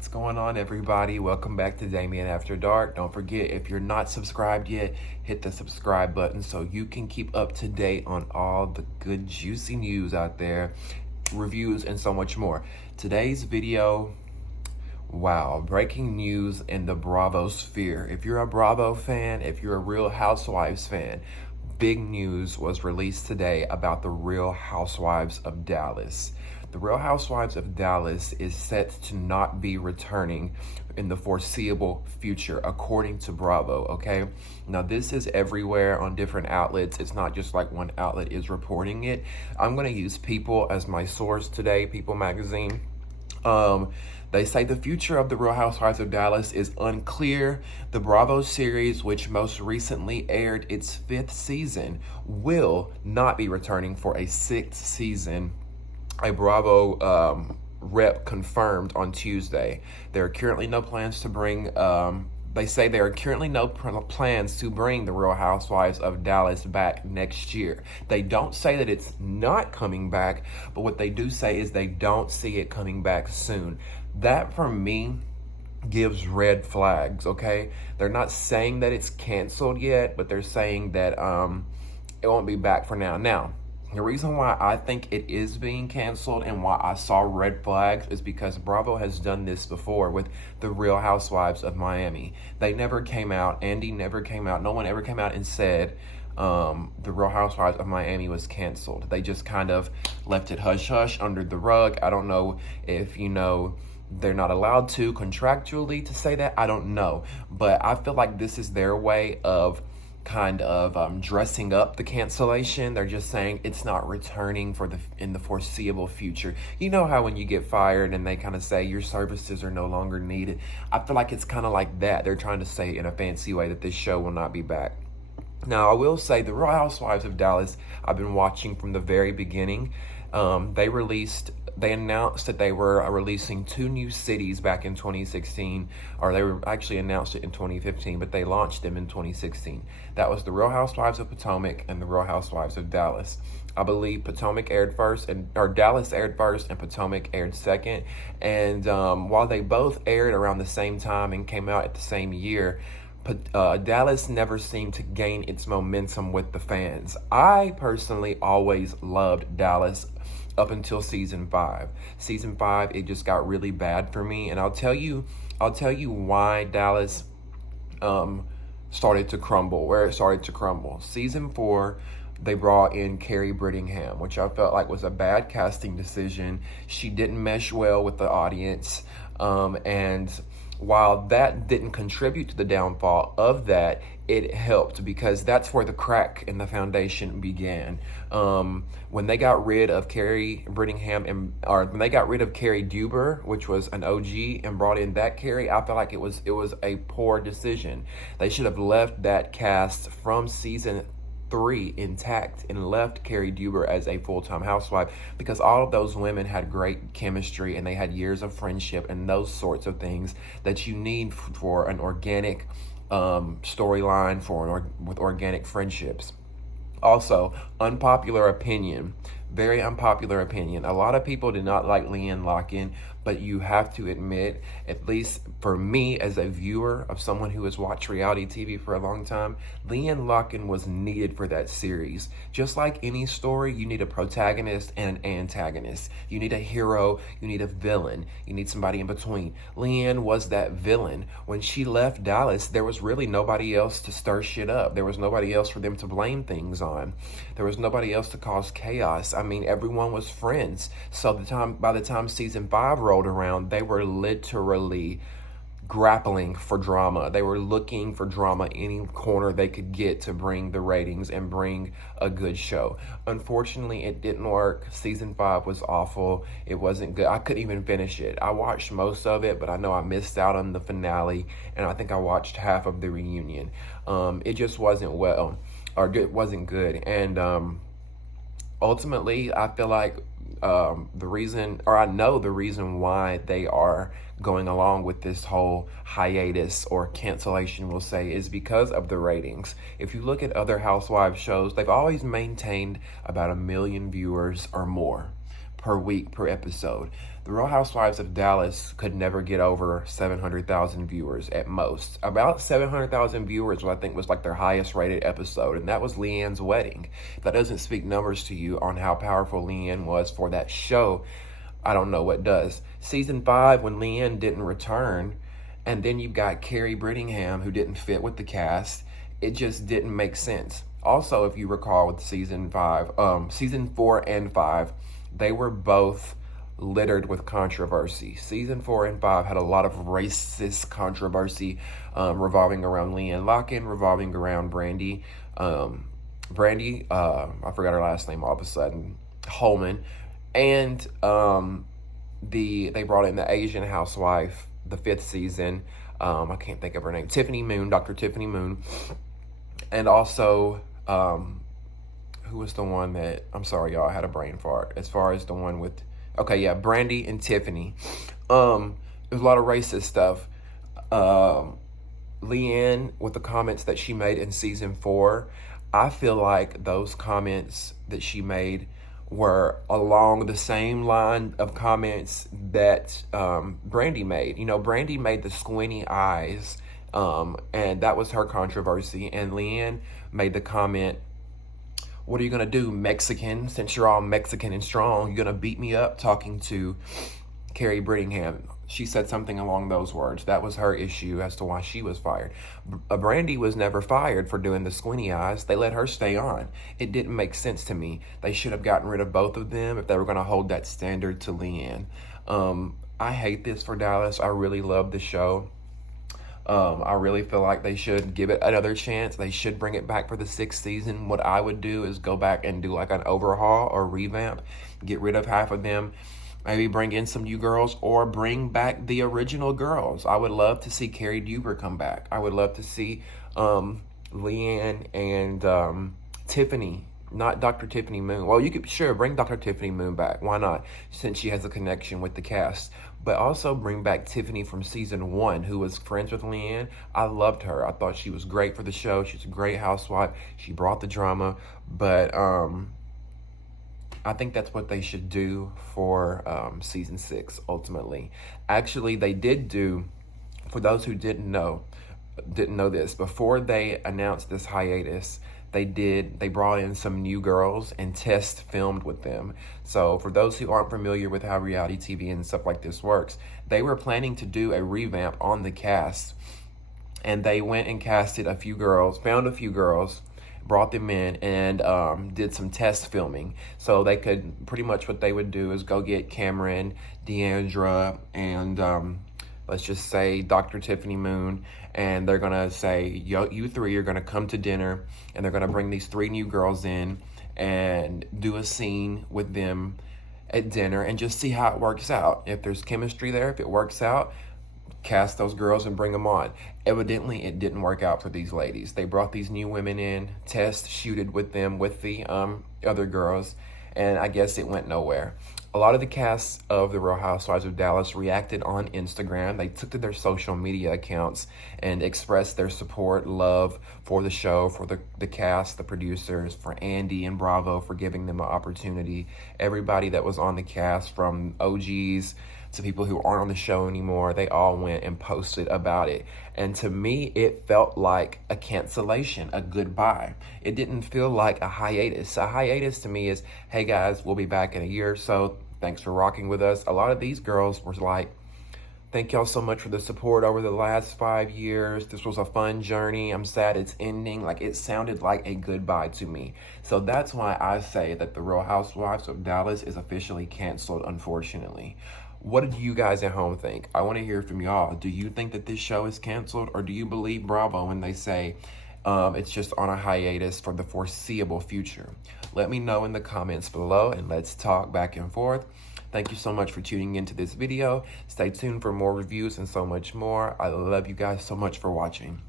What's going on, everybody? Welcome back to Damien After Dark. Don't forget, if you're not subscribed yet, hit the subscribe button so you can keep up to date on all the good juicy news out there, reviews, and so much more. Today's video, wow, breaking news in the Bravo sphere. If you're a Bravo fan, if you're a Real Housewives fan, big news was released today about the Real Housewives of Dallas. The Real Housewives of Dallas is set to not be returning in the foreseeable future, according to Bravo, okay? Now, this is everywhere on different outlets. It's not just like one outlet is reporting it. I'm going to use People as my source today, People magazine. They say the future of the Real Housewives of Dallas is unclear. The Bravo series, which most recently aired its 5th season, will not be returning for a 6th season. A Bravo rep confirmed on Tuesday. There are currently no plans to bring, they say there are currently no plans to bring the Real Housewives of Dallas back next year. They don't say that it's not coming back, but what they do say is they don't see it coming back soon. That, for me, gives red flags, okay? They're not saying that it's canceled yet, but they're saying that it won't be back for now. Now, the reason why I think it is being canceled and why I saw red flags is because Bravo has done this before with the Real Housewives of Miami. They never came out, Andy never came out, no one ever came out and said the Real Housewives of Miami was canceled. They just kind of left it hush-hush under the rug. I don't know if, they're not allowed to contractually to say that. I don't know. But I feel like this is their way of kind of dressing up the cancellation. They're just saying it's not returning in the foreseeable future. You know how when you get fired and they kind of say your services are no longer needed? I feel like it's kind of like that. They're trying to say in a fancy way that this show will not be back. Now, I will say the Real Housewives of Dallas, I've been watching from the very beginning. They announced that they were releasing 2 new cities back in 2016, or they were actually announced it in 2015, but they launched them in 2016. That was the Real Housewives of Potomac and the Real Housewives of Dallas. I believe Potomac aired first, or Dallas aired first, and Potomac aired second. And while they both aired around the same time and came out at the same year, Dallas never seemed to gain its momentum with the fans. I personally always loved Dallas up until season 5. Season 5, it just got really bad for me, and I'll tell you why Dallas started to crumble, where it started to crumble. Season 4, they brought in Carrie Brittingham, which I felt like was a bad casting decision. She didn't mesh well with the audience, and while that didn't contribute to the downfall of that, it helped because that's where the crack in the foundation began. When they got rid of Carrie Brittingham when they got rid of Carrie Duber, which was an OG, and brought in that Carrie, I felt like it was a poor decision. They should have left that cast from season 3 intact and left Carrie Duber as a full-time housewife, because all of those women had great chemistry and they had years of friendship and those sorts of things that you need for an organic storyline with organic friendships. Also, unpopular opinion, very unpopular opinion. A lot of people did not like Leanne Locken, but you have to admit, at least for me as a viewer of someone who has watched reality TV for a long time, Leanne Locken was needed for that series. Just like any story, you need a protagonist and an antagonist. You need a hero, you need a villain, you need somebody in between. Leanne was that villain. When she left Dallas, there was really nobody else to stir shit up. There was nobody else for them to blame things on. There was nobody else to cause chaos. I mean, everyone was friends. So by the time season 5 rolled around, they were literally grappling for drama. They were looking for drama any corner they could get to bring the ratings and bring a good show. Unfortunately, it didn't work. Season 5 was awful. It wasn't good. I couldn't even finish it. I watched most of it, but I know I missed out on the finale, and I think I watched half of the reunion. It just wasn't it wasn't good. And ultimately, I feel like I know the reason why they are going along with this whole hiatus or cancellation, we'll say, is because of the ratings. If you look at other Housewives shows, they've always maintained about 1 million viewers or more per week, per episode. The The Real Housewives of Dallas could never get over 700,000 viewers at most. About 700,000 viewers, I think, was like their highest rated episode, and that was Leanne's wedding. If that doesn't speak numbers to you on how powerful Leanne was for that show, I don't know what does. Season 5, when Leanne didn't return, and then you've got Carrie Brittingham, who didn't fit with the cast, it just didn't make sense. Also, if you recall with season 4 and 5, they were both littered with controversy. Season 4 and 5 had a lot of racist controversy revolving around Leanne Locken, revolving around Brandy. I forgot her last name all of a sudden. Holman. And they brought in the Asian housewife, the 5th season. I can't think of her name. Tiffany Moon, Dr. Tiffany Moon. And also, who was the one that, I'm sorry, y'all, I had a brain fart. As far as the one with, okay, yeah, Brandy and Tiffany. There's a lot of racist stuff. Leanne, with the comments that she made in season 4, I feel like those comments that she made were along the same line of comments that Brandy made. You know, Brandy made the squinty eyes, and that was her controversy. And Leanne made the comment, what are you going to do, Mexican? Since you're all Mexican and strong, you're going to beat me up, talking to Carrie Brittingham. She said something along those words. That was her issue as to why she was fired. Brandy was never fired for doing the squinty eyes. They let her stay on. It didn't make sense to me. They should have gotten rid of both of them if they were going to hold that standard to Leanne. I hate this for Dallas. I really love the show. I really feel like they should give it another chance. They should bring it back for the 6th season. What I would do is go back and do like an overhaul or revamp, get rid of half of them, maybe bring in some new girls, or bring back the original girls. I would love to see Carrie Duber come back. I would love to see Leanne and Tiffany, not Dr. Tiffany Moon. Well, you could, sure, bring Dr. Tiffany Moon back. Why not? Since she has a connection with the cast. But also bring back Tiffany from season 1, who was friends with Leanne. I loved her. I thought she was great for the show. She's a great housewife. She brought the drama. But I think that's what they should do for season 6, ultimately. Actually, they did do, for those who didn't know this, before they announced this hiatus, they brought in some new girls and test filmed with them. So for those who aren't familiar with how reality TV and stuff like this works, they were planning to do a revamp on the cast. And they went and casted a few girls, found a few girls, brought them in, and did some test filming. So they could, pretty much what they would do is go get Cameron, Deandra, and let's just say Dr. Tiffany Moon, and they're going to say, yo, you three are going to come to dinner, and they're going to bring these 3 new girls in and do a scene with them at dinner and just see how it works out. If there's chemistry there, if it works out, cast those girls and bring them on. Evidently, it didn't work out for these ladies. They brought these new women in, shooted with them with the other girls, and I guess it went nowhere. A lot of the cast of The Real Housewives of Dallas reacted on Instagram. They took to their social media accounts and expressed their support, love for the show, for the cast, the producers, for Andy and Bravo for giving them an opportunity. Everybody that was on the cast, from OGs to people who aren't on the show anymore, they all went and posted about it. And to me, it felt like a cancellation, a goodbye. It didn't feel like a hiatus. A hiatus to me is, hey guys, we'll be back in a year or so. Thanks for rocking with us. A lot of these girls were like, thank y'all so much for the support over the last 5 years. This was a fun journey. I'm sad it's ending. Like, it sounded like a goodbye to me. So that's why I say that The Real Housewives of Dallas is officially canceled, unfortunately. What do you guys at home think? I want to hear from y'all. Do you think that this show is canceled, or do you believe Bravo when they say it's just on a hiatus for the foreseeable future? Let me know in the comments below, and let's talk back and forth. Thank you so much for tuning into this video. Stay tuned for more reviews and so much more. I love you guys so much for watching.